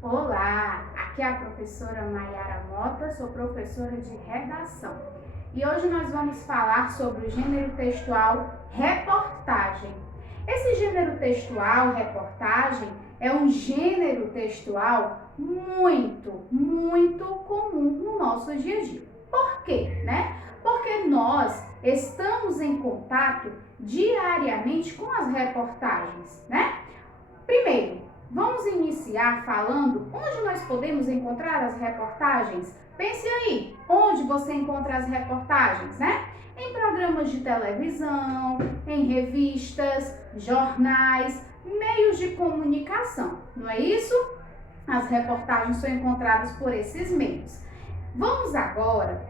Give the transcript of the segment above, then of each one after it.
Olá, aqui é a professora Maiara Mota, sou professora de redação. E hoje nós vamos falar sobre o gênero textual reportagem. Esse gênero textual reportagem é um gênero textual muito comum no nosso dia a dia. Por quê, né? Porque nós estamos em contato diariamente com as reportagens, né? Primeiro, vamos iniciar falando onde nós podemos encontrar as reportagens. Pense aí, onde você encontra as reportagens, né? Em programas de televisão, em revistas, jornais, meios de comunicação, não é isso? As reportagens são encontradas por esses meios. Vamos agora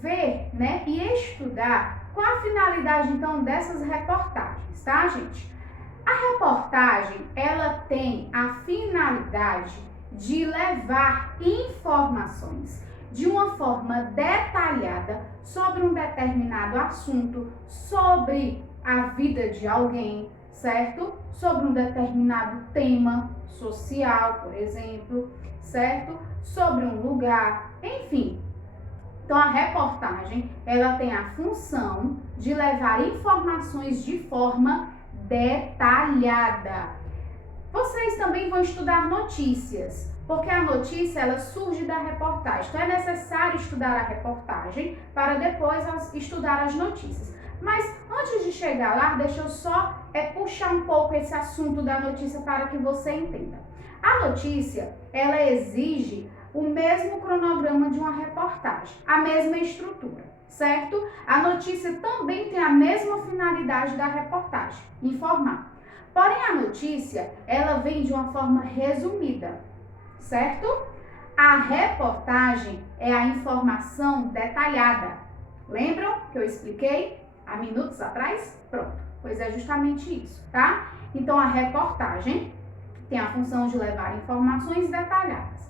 ver, né, e estudar qual a finalidade então dessas reportagens, tá, gente? A reportagem, ela tem a finalidade de levar informações de uma forma detalhada sobre um determinado assunto, sobre a vida de alguém, certo? Sobre um determinado tema social, por exemplo, certo? Sobre um lugar, enfim. Então, a reportagem, ela tem a função de levar informações de forma detalhada. Vocês também vão estudar notícias, porque a notícia ela surge da reportagem. Então é necessário estudar a reportagem para depois estudar as notícias. Mas antes de chegar lá, deixa eu só puxar um pouco esse assunto da notícia para que você entenda. A notícia, ela exige o mesmo cronograma de uma reportagem, a mesma estrutura, certo? A notícia também tem a mesma finalidade da reportagem, informar. Porém, a notícia, ela vem de uma forma resumida, certo? A reportagem é a informação detalhada. Lembram que eu expliquei há minutos atrás? Pronto, pois é justamente isso, tá? Então, a reportagem tem a função de levar informações detalhadas.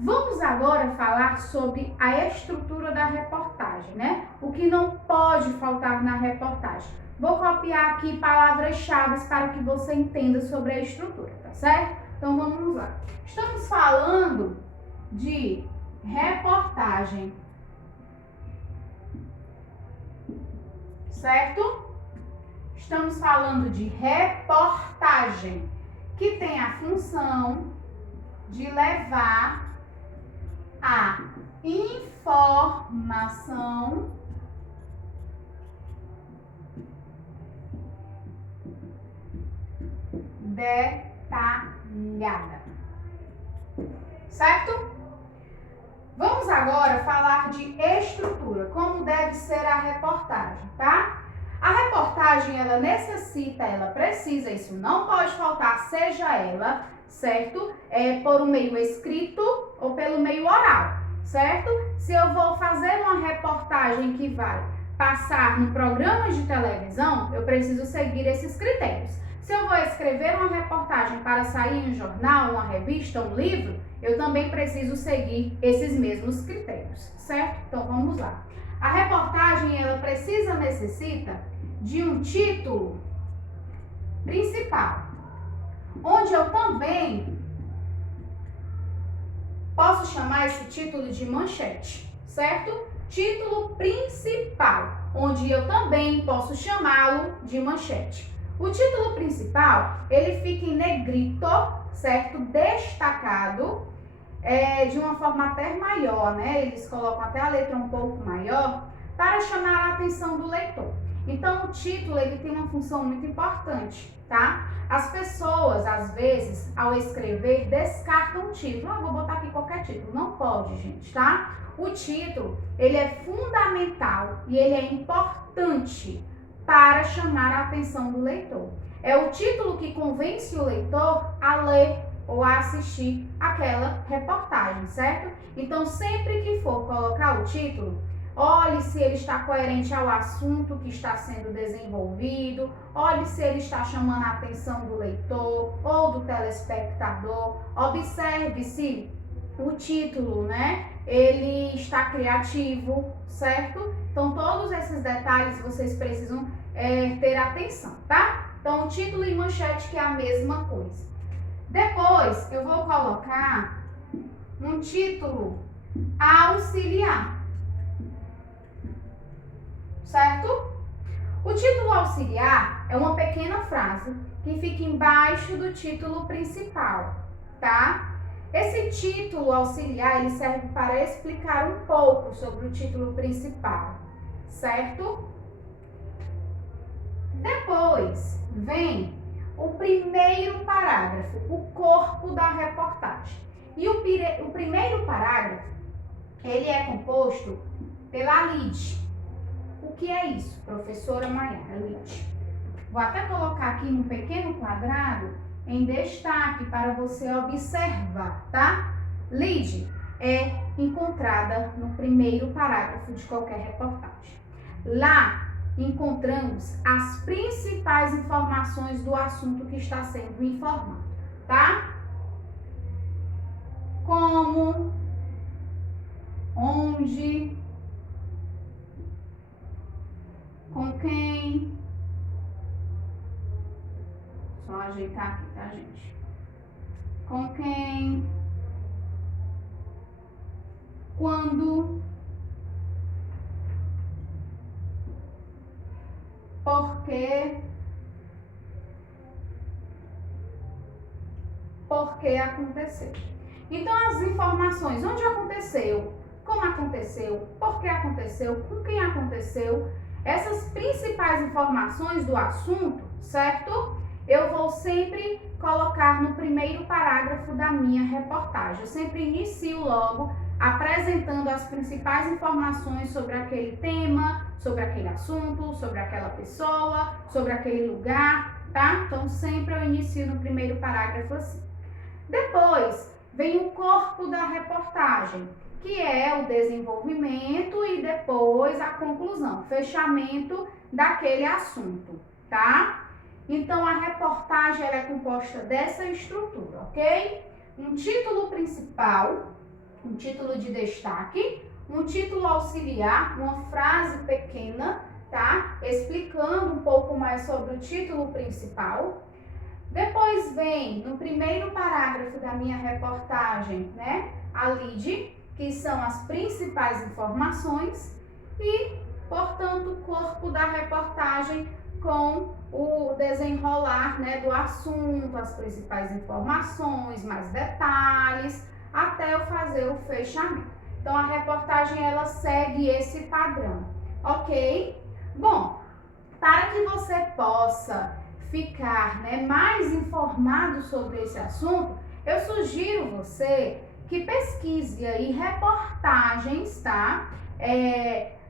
Vamos agora falar sobre a estrutura da reportagem, né? O que não pode faltar na reportagem. Vou copiar aqui palavras-chave para que você entenda sobre a estrutura, tá certo? Então vamos lá. Estamos falando de reportagem, certo? Estamos falando de reportagem, que tem a função de levar a informação detalhada, certo? Vamos agora falar de estrutura, como deve ser a reportagem, tá? A reportagem, ela necessita, ela precisa, isso não pode faltar, seja ela, certo? Por um meio escrito ou pelo meio oral, certo? Se eu vou fazer uma reportagem que vai passar no programa de televisão, eu preciso seguir esses critérios. Se eu vou escrever uma reportagem para sair em um jornal, uma revista, um livro, eu também preciso seguir esses mesmos critérios, certo? Então vamos lá. A reportagem, ela necessita de um título principal, onde eu também posso chamar esse título de manchete, certo? Título principal, onde eu também posso chamá-lo de manchete. O título principal, ele fica em negrito, certo? Destacado, de uma forma até maior, né? Eles colocam até a letra um pouco maior para chamar a atenção do leitor. Então, o título, ele tem uma função muito importante, tá? As pessoas, às vezes, ao escrever, descartam o título. Vou botar aqui qualquer título. Não pode, gente, tá? O título, ele é fundamental e ele é importante para chamar a atenção do leitor. É o título que convence o leitor a ler ou a assistir aquela reportagem, certo? Então, sempre que for colocar o título, olhe se ele está coerente ao assunto que está sendo desenvolvido, olhe se ele está chamando a atenção do leitor ou do telespectador, observe se o título, né, ele está criativo, certo? Então, todos esses detalhes vocês precisam ter atenção, tá? Então, título e manchete que é a mesma coisa. Depois, eu vou colocar um título auxiliar, certo? O título auxiliar é uma pequena frase que fica embaixo do título principal, tá? Esse título auxiliar, ele serve para explicar um pouco sobre o título principal, certo? Depois vem o primeiro parágrafo, o corpo da reportagem. E o primeiro parágrafo, ele é composto pela lead. O que é isso, professora Maiara? Lead. Vou até colocar aqui num pequeno quadrado em destaque para você observar, tá? Lead é encontrada no primeiro parágrafo de qualquer reportagem. Lá encontramos as principais informações do assunto que está sendo informado, tá? Como, onde, com quem. Só ajeitar aqui, tá, gente? Com quem, quando, por que aconteceu. Então, as informações, onde aconteceu, como aconteceu, por que aconteceu, com quem aconteceu, essas principais informações do assunto, certo? Eu vou sempre colocar no primeiro parágrafo da minha reportagem. Eu sempre inicio logo apresentando as principais informações sobre aquele tema, sobre aquele assunto, sobre aquela pessoa, sobre aquele lugar, tá? Então, sempre eu inicio no primeiro parágrafo assim. Depois, vem o corpo da reportagem, que é o desenvolvimento e depois a conclusão, fechamento daquele assunto, tá? Então, a reportagem ela é composta dessa estrutura, ok? Um título principal, um título de destaque, um título auxiliar, uma frase pequena, tá? Explicando um pouco mais sobre o título principal. Depois vem, no primeiro parágrafo da minha reportagem, né, a lead, que são as principais informações e, portanto, o corpo da reportagem com o desenrolar, né, do assunto, as principais informações, mais detalhes, até eu fazer o fechamento. Então, a reportagem, ela segue esse padrão, ok? Bom, para que você possa ficar, né, mais informado sobre esse assunto, eu sugiro você que pesquise aí reportagens, tá?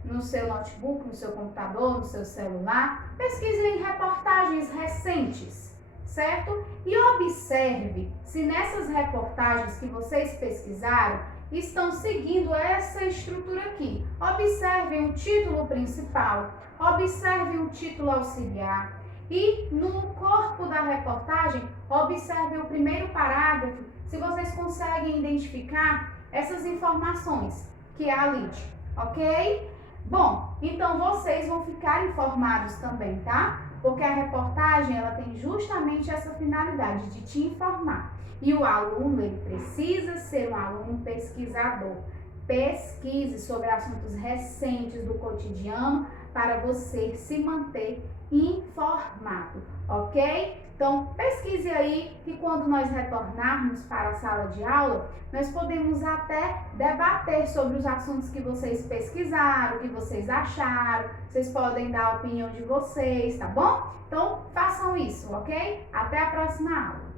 No seu notebook, no seu computador, no seu celular, pesquise em reportagens recentes, certo? E observe se nessas reportagens que vocês pesquisaram estão seguindo essa estrutura aqui. Observe o título principal, observe o título auxiliar e no corpo da reportagem, observe o primeiro parágrafo, se vocês conseguem identificar essas informações, que é a lead, ok? Bom, então vocês vão ficar informados também, tá? Porque a reportagem, ela tem justamente essa finalidade de te informar. E o aluno, ele precisa ser um aluno pesquisador. Pesquise sobre assuntos recentes do cotidiano para você se manter informado, ok? Então, pesquise aí que quando nós retornarmos para a sala de aula, nós podemos até debater sobre os assuntos que vocês pesquisaram, o que vocês acharam, vocês podem dar a opinião de vocês, tá bom? Então, façam isso, ok? Até a próxima aula!